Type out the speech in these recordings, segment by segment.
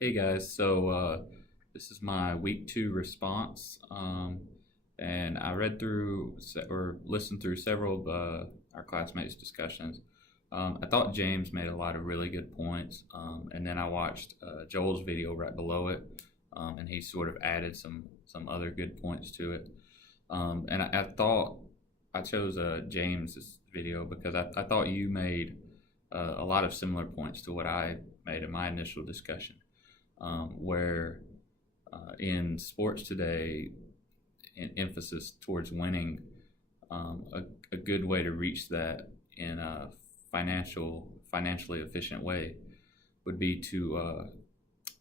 Hey guys, this is my week two response, and I read through or listened through several of our classmates' discussions. I thought James made a lot of really good points, and then I watched Joel's video right below it, and he sort of added some other good points to it. And I thought I chose James's video because I thought you made a lot of similar points to what I made in my initial discussion where in sports today, an emphasis towards winning, a good way to reach that in a financially efficient way would be to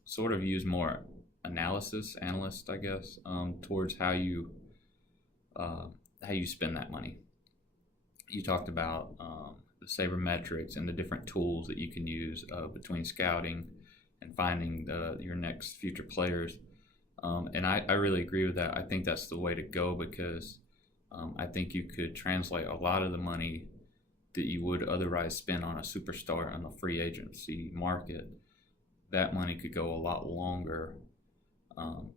sort of use more analyst, I guess, towards how you spend that money. You talked about the sabermetrics and the different tools that you can use between scouting and finding your next future players. And I really agree with that. I think that's the way to go because I think you could translate a lot of the money that you would otherwise spend on a superstar on the free agency market. That money could go a lot longer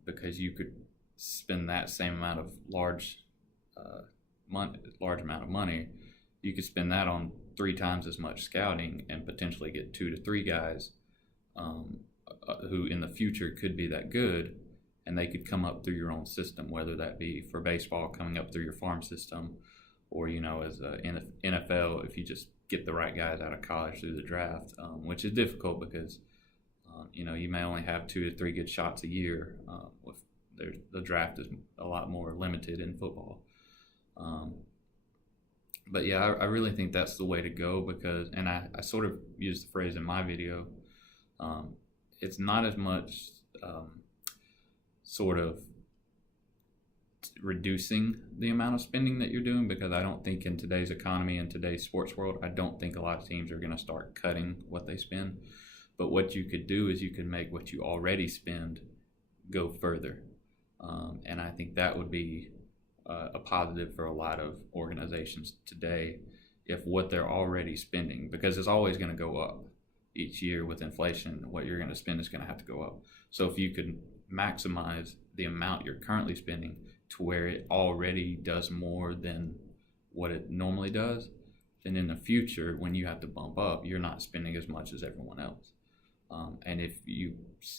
because you could spend that same amount of large amount of money. You could spend that on three times as much scouting and potentially get two to three guys who in the future could be that good, and they could come up through your own system, whether that be for baseball coming up through your farm system, or as a NFL if you just get the right guys out of college through the draft, which is difficult because you may only have two to three good shots a year. With the draft is a lot more limited in football. But yeah, I really think that's the way to go because, and I sort of used the phrase in my video, it's not as much sort of reducing the amount of spending that you're doing because I don't think in today's economy and today's sports world, I don't think a lot of teams are going to start cutting what they spend. But what you could do is you can make what you already spend go further. And I think that would be a positive for a lot of organizations today if what they're already spending, because it's always going to go up each year with inflation, what you're going to spend is going to have to go up. So if you could maximize the amount you're currently spending to where it already does more than what it normally does, then in the future, when you have to bump up, you're not spending as much as everyone else. And if you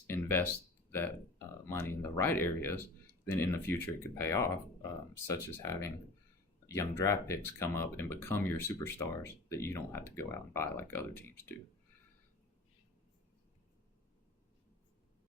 invest that money in the right areas, then in the future it could pay off, such as having young draft picks come up and become your superstars that you don't have to go out and buy like other teams do.